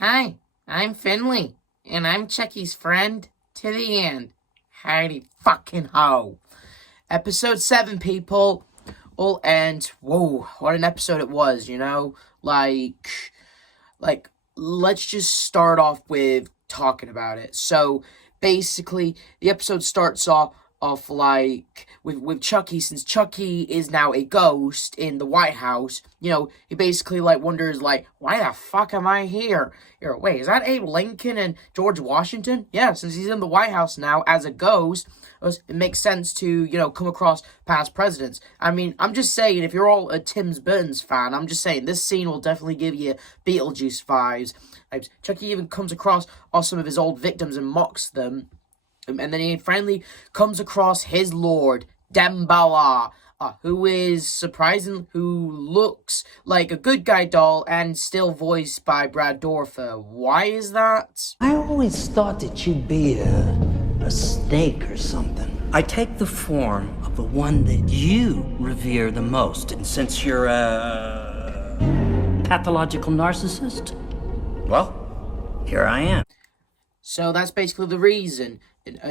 Hi, I'm Finley, and I'm Chucky's friend to the end. Howdy fucking ho. Episode 7, people. Oh, and whoa, what an episode it was, you know? Like, let's just start off with talking about it. So, basically, the episode starts off like with Chucky, since Chucky is now a ghost in the White House. He basically like wonders like, why the fuck am I here? Wait, is that Abe Lincoln and George Washington? Yeah, since he's in the White House now as a ghost, it makes sense to come across past presidents. I mean, I'm just saying, if you're all a Tim Burton's fan, I'm just saying this scene will definitely give you Beetlejuice vibes. Chucky even comes across some of his old victims and mocks them. And then he finally comes across his lord, Dembala, who looks like a good guy doll and still voiced by Brad Dourif. Why is that? I always thought that you'd be a snake or something. I take the form of the one that you revere the most, and since you're a pathological narcissist, well, here I am. So that's basically the reason.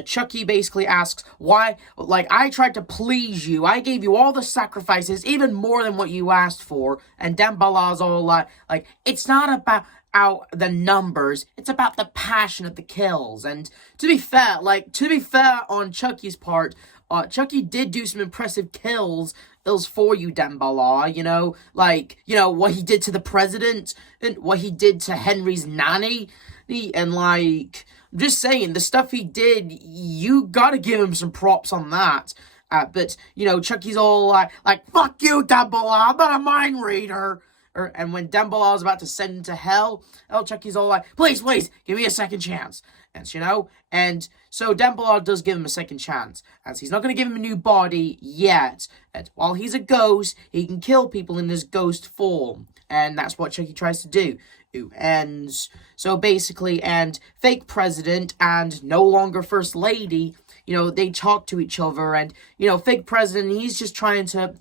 Chucky basically asks, why, like, I tried to please you. I gave you all the sacrifices, even more than what you asked for. And Dembala's all like, it's not about the numbers. It's about the passion of the kills. And to be fair on Chucky's part, Chucky did do some impressive kills for you, Dembala, what he did to the president, and what he did to Henry's nanny, and I'm just saying, the stuff he did, you gotta give him some props on that. But Chucky's all like, fuck you, Dembala, I'm not a mind reader. And when Dembala is about to send him to hell, Chucky's all like, please, give me a second chance. And so Dembala does give him a second chance, as he's not going to give him a new body yet. And while he's a ghost, he can kill people in his ghost form. And that's what Chucky tries to do. And so basically, and fake president and no longer first lady, they talk to each other, and, fake president, he's just trying to,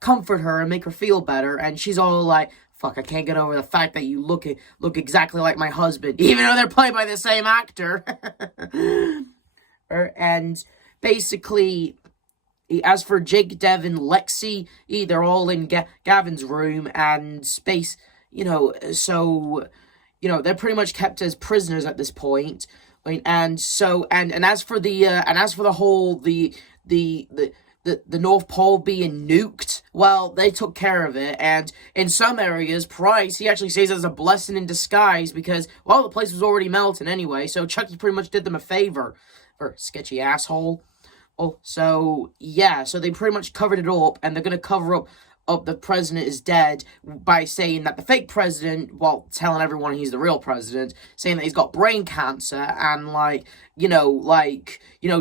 comfort her and make her feel better, and she's all like, fuck, I can't get over the fact that you look exactly like my husband, even though they're played by the same actor. And basically, as for Jake, Devin, Lexi, they're all in Gavin's room, and space, so, they're pretty much kept as prisoners at this point. And so, and as for the whole, the North Pole being nuked, well, they took care of it. And in some areas, Price, he actually says it's a blessing in disguise, because, well, the place was already melting anyway, so Chucky pretty much did them a favor. For sketchy asshole. Oh, so, yeah, so they pretty much covered it up, and they're gonna cover up the president is dead by saying that the fake president, well, telling everyone he's the real president, saying that he's got brain cancer, and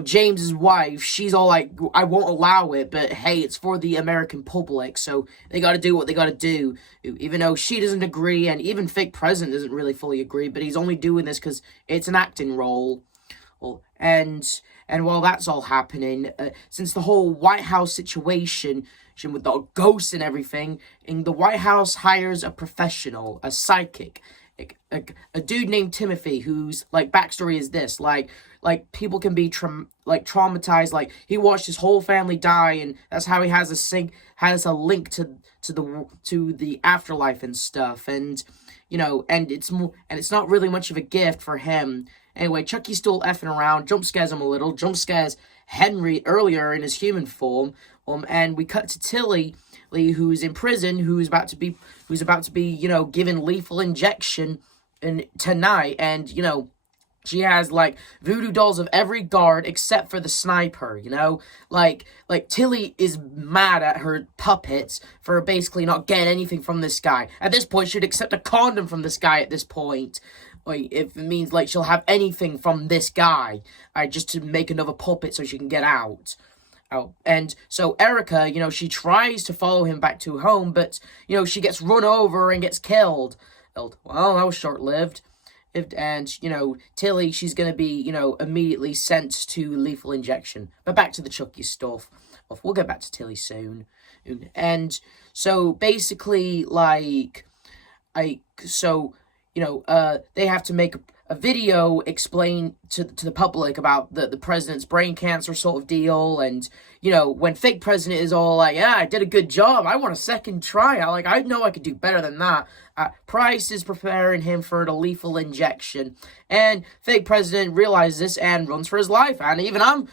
James's wife, she's all like, I won't allow it, but hey, it's for the American public, so they gotta do what they gotta do, even though she doesn't agree, and even fake president doesn't really fully agree, but he's only doing this because it's an acting role. Well, and while that's all happening, since the whole White House situation with the ghosts and everything, and the White House hires a professional, a psychic, a dude named Timothy, whose backstory is this: people can be traumatized. Like, he watched his whole family die, and that's how he has a link to the afterlife and stuff. And and it's not really much of a gift for him. Anyway, Chucky's still effing around, jump scares him a little, jump scares Henry earlier in his human form, and we cut to Tilly, who's in prison, who's about to be, given lethal injection tonight, and, she has, voodoo dolls of every guard except for the sniper, Tilly is mad at her puppets for basically not getting anything from this guy. At this point, she'd accept a condom from this guy at this point. If it means, she'll have anything from this guy, just to make another puppet so she can get out. Oh, and so Erica, she tries to follow him back to home, but, she gets run over and gets killed. Well, that was short-lived. And, Tilly, she's going to be, immediately sent to lethal injection. But back to the Chucky stuff. We'll get back to Tilly soon. And so, basically, so they have to make a video explain to the public about the president's brain cancer sort of deal, and when fake president is all like, yeah, I did a good job, I want a second try, I know I could do better than that. Price is preparing him for the lethal injection, and fake president realizes this and runs for his life, and even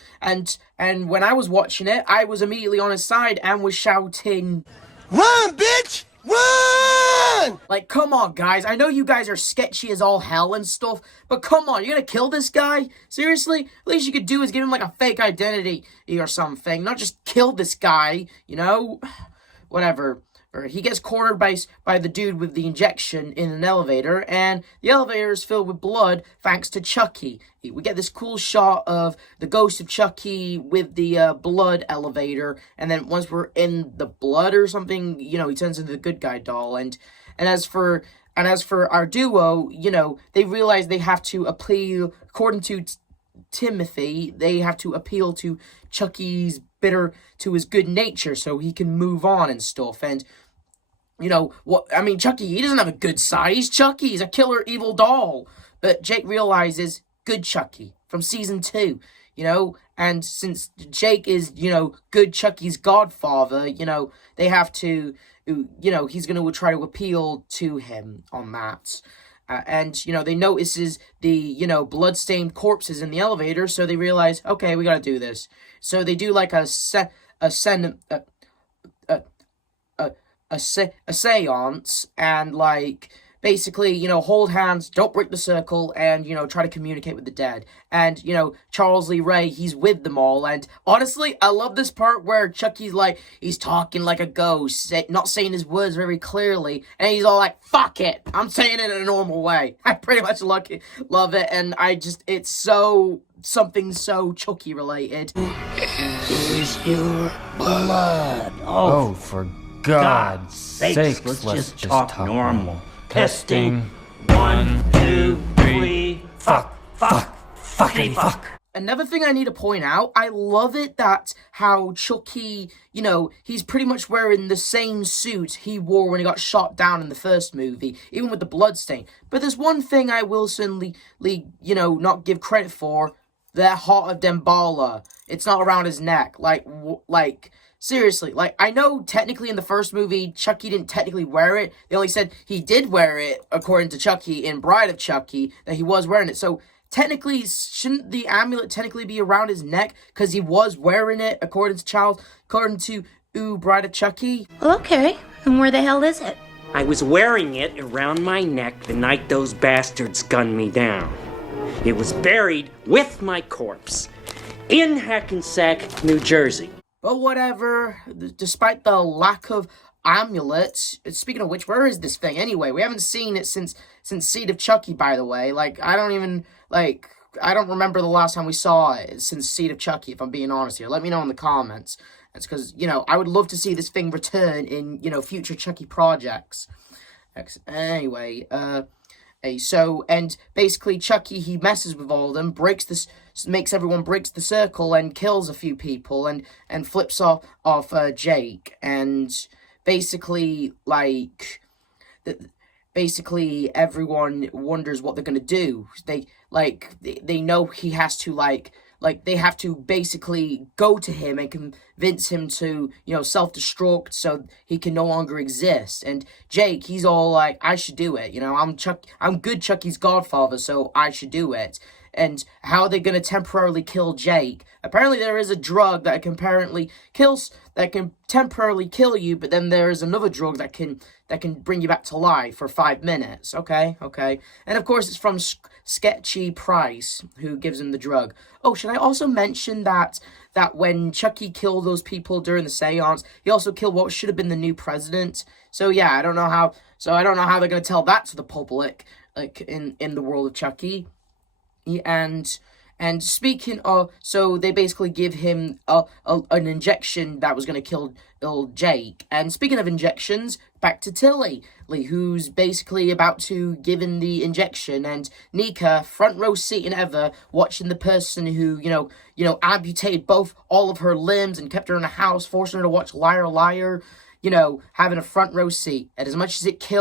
and when I was watching it, I was immediately on his side and was shouting, "Run, bitch! Run!" Like, come on, guys. I know you guys are sketchy as all hell and stuff, but come on, you're gonna kill this guy? Seriously? At least you could do is give him, like, a fake identity or something, not just kill this guy, Whatever. He gets cornered by the dude with the injection in an elevator, and the elevator is filled with blood thanks to Chucky. We get this cool shot of the ghost of Chucky with the blood elevator, and then once we're in the blood or something, he turns into the good guy doll. And as for our duo, they realize they have to appeal, according to Timothy, they have to appeal to Chucky's to his good nature so he can move on and stuff. And Chucky, he doesn't have a good side. He's Chucky. He's a killer evil doll. But Jake realizes good Chucky from season 2, and since Jake is, good Chucky's godfather, they have to, he's going to try to appeal to him on that. And they notices the, blood-stained corpses in the elevator, so they realize, okay, we gotta do this. So they do like a seance, and like basically, hold hands, don't break the circle, and try to communicate with the dead. And Charles Lee Ray, he's with them all. And honestly, I love this part where Chucky's like, he's talking like a ghost, not saying his words very clearly, and he's all like, fuck it, I'm saying it in a normal way. I pretty much love it, and it's something so Chucky related. Here's your blood. Oh, for God's sakes, let's just talk normal. Testing. 1, 2, 3. Fuck. Another thing I need to point out, I love it that how Chucky, he's pretty much wearing the same suit he wore when he got shot down in the first movie, even with the bloodstain. But there's one thing I will certainly, not give credit for, the heart of Dembala. It's not around his neck. Seriously, I know technically in the first movie, Chucky didn't technically wear it. They only said he did wear it, according to Chucky, in Bride of Chucky, that he was wearing it. So, technically, shouldn't the amulet technically be around his neck? Because he was wearing it, according to Bride of Chucky? Well, okay. And where the hell is it? I was wearing it around my neck the night those bastards gunned me down. It was buried with my corpse in Hackensack, New Jersey. But whatever, despite the lack of amulets, speaking of which, where is this thing anyway? We haven't seen it since Seed of Chucky, by the way. I don't remember the last time we saw it since Seed of Chucky, if I'm being honest here. Let me know in the comments. That's because, I would love to see this thing return in, future Chucky projects. Anyway, and basically Chucky, he messes with all of them, makes everyone breaks the circle and kills a few people and flips off Jake, and basically everyone wonders what they're gonna do. They know he has to they have to basically go to him and convince him to, self-destruct so he can no longer exist. And Jake, he's all like, I should do it. I'm good Chucky's godfather, so I should do it. And how are they going to temporarily kill Jake? Apparently there is a drug that can temporarily kill you, but then there is another drug that can bring you back to life for 5 minutes. Okay. And of course it's from Sketchy Price, who gives him the drug. Oh, should I also mention that when Chucky killed those people during the seance, he also killed what should have been the new president. So yeah, I don't know how they're going to tell that to the public, in the world of Chucky. And speaking of, so they basically give him an injection that was going to kill Jake. And speaking of injections, back to Tilly, who's basically about to give him the injection, and Nika, front row seat and ever, watching the person who, amputated all of her limbs and kept her in a house, forcing her to watch Liar Liar, you know, having a front row seat. And as much as it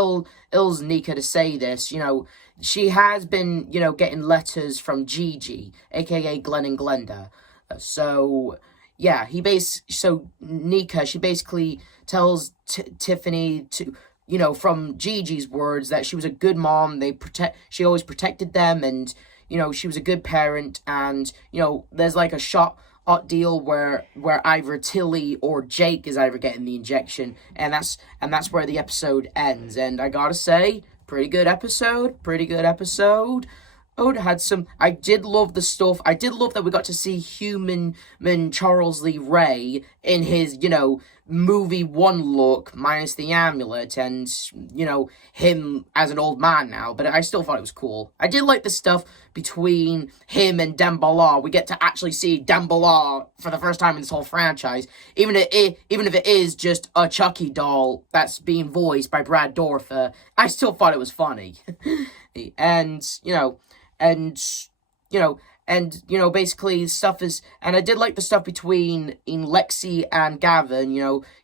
ills Nika to say this, you know, she has been, you know, getting letters from Gigi, aka Glenn and Glenda. So, yeah, Nika, she basically tells Tiffany to, you know, from Gigi's words, that she was a good mom. She always protected them, and, you know, she was a good parent. And, you know, there's like a shot deal where either Tilly or Jake is either getting the injection, and that's where the episode ends. And I gotta say, pretty good episode. Oh, it had some. I did love the stuff. I did love that we got to see human Charles Lee Ray in his, you know, movie 1 look, minus the amulet, and, you know, him as an old man now. But I still thought it was cool. I did like the stuff between him and Dembala. We get to actually see Dembala for the first time in this whole franchise, even if it is just a Chucky doll that's being voiced by Brad Dorfer. I still thought it was funny, basically stuff is, and I did like the stuff between Lexi and Gavin,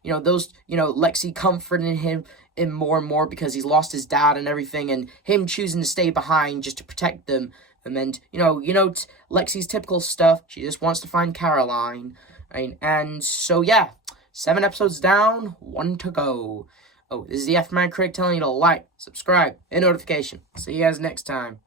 Lexi comforting him more and more because he's lost his dad and everything, and him choosing to stay behind just to protect them. And then, Lexi's typical stuff, she just wants to find Caroline. And so, yeah, 7 episodes down, 1 to go. Oh, this is the F-Man Critic telling you to like, subscribe, and notification. See you guys next time.